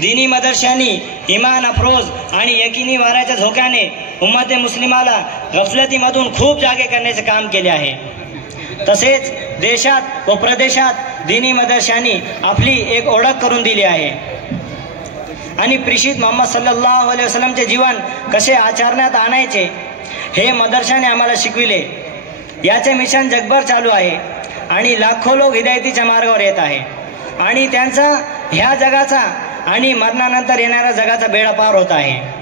दीनी मदरशांनी इमान अफरोज आणि यकीनी वाऱ्याच्या झोक्याने उम्मते मुस्लिमाला गफलतीमधून खूप जागे करण्याचे काम केले आहे। तसेच देशात व प्रदेशात दीनी मदरशांनी आपली एक ओळख करून दिली आहे आणि प्रेषित मोहम्मद सल्लल्लाहु अलैहि वसल्लमचे जीवन कसे आचरणात आणायचे हे मदरशाने आम्हाला शिकविले। याचे मिशन जगभर चालू आहे आणि लाखो लोक हिदायतीच्या मार्गावर येत आहे आणि त्यांचा ह्या जगाचा आणि मरणानंतर येणाऱ्या जगाचा बेडा पार होत आहे।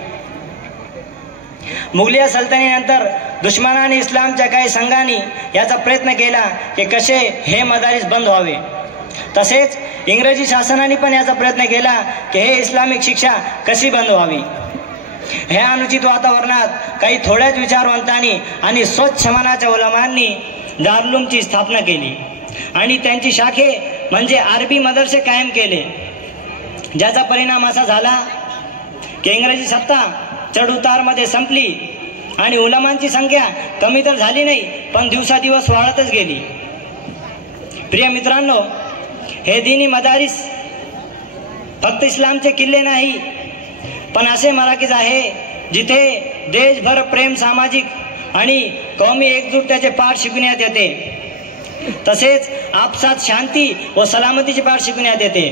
मुघलिया सल्तनतीनंतर दुश्मनाने इस्लामच्या काही संघांनी याचा प्रयत्न केला की कसे हे मदारिस बंद व्हावे। तसेच इंग्रजी शासनाने पण याचा प्रयत्न केला की हे इस्लामिक शिक्षा कशी बंद व्हावी। ह्या अनुचित वातावरणात काही थोड्याच विचारवंतांनी आणि स्वच्छ मनाच्या उलमांनी दारुलूमची स्थापना केली आणि त्यांची शाखे म्हणजे अरबी मदरसे कायम केले, ज्याचा परिणाम असा झाला की इंग्रजी सत्ता चढउतारमध्ये संपली आणि उलमांची संख्या कमी तर झाली नाही पण दिवसादिवस वाढतच गेली। प्रिय मित्रांनो, हे दीनी मदारिस फक्त इस्लामचे किल्ले नाही पण असे मराकीज आहे जिथे देशभर प्रेम, सामाजिक आणि कौमी एकजुटतेचे पाठ शिकवण्यात येते। तसेच आपसात शांती व सलामतीचे पाठ शिकवण्यात येते।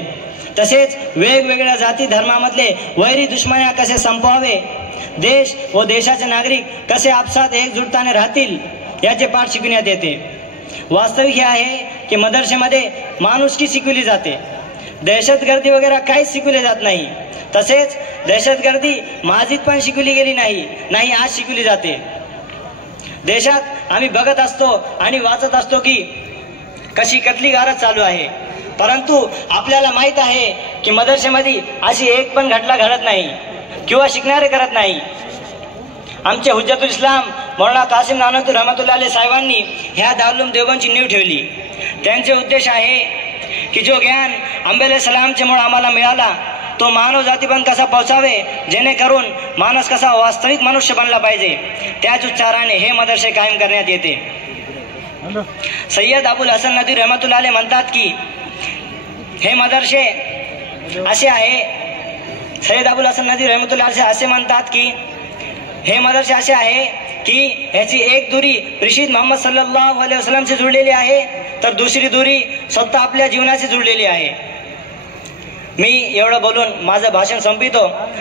तसेच वेगवेगळ्या जाती धर्मामधले वैरी दुश्मन्या कसे संपवावे, देश व देशाचे नागरिक कसे आपसात एकजुटताने राहतील याचे पाठ शिकवण्यात येते। वास्तविक हे आहे की मदरसेमध्ये माणुसकी शिकवली जाते, दहशतगर्दी वगैरे काहीच शिकवले जात नाही। तसेच दहशतगर्दी माजीत पण शिकवली गेली नाही आज शिकवली जाते। देशात आम्ही बघत असतो आणि वाचत असतो की कशी कत्लीगारच चालू आहे, परंतु आपल्याला माहित आहे की मदरसेमध्ये अशी एक पण घटना घडत नाही किंवा शिकणारे करत नाही। आमचे हुज्जतुल इस्लाम मौलाना कासिम नानवती रहमतुल्लाह अलैह साहेबांनी ह्या दारुल देवबंदची नीव ठेवली। त्यांचे उद्देश आहे की जो ज्ञान अंबिया अलैहिस्सलामचे मुळे आम्हाला मिळाला तो मानव जाती पण कसा पोहोचावे, जेणेकरून माणूस कसा वास्तविक मनुष्य बनला पाहिजे, त्याच उच्चाराने हे मदरसे कायम करण्यात येते। सय्यद अबुल हसन नदवी रहमतुल्लाह अलैह म्हणतात की हे मदरसे असे आहे, सय्यद अबुल हसन नदवी रहमतुल्लाह अलैह असे म्हणतात की हे मदरसे असे आहे की ह्याची एक दुरी प्रेषित मोहम्मद सल्लल्लाहु अलैहि वसल्लम से जुळलेली आहे तर दुसरी दुरी स्वतः आपल्या जीवनाशी जुळलेली आहे। मी एवढं बोलून माझं भाषण संपवितो।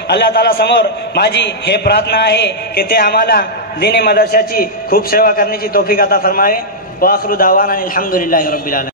अल्लाह ताला समोर माझी हे प्रार्थना आहे की ते आम्हाला दीनी मदरशाची खूप सेवा करण्याची तौफीक अता फरमावे। व आखिरु दावाना अल्हम्दुलिल्लाहि रब्बिल आलमीन।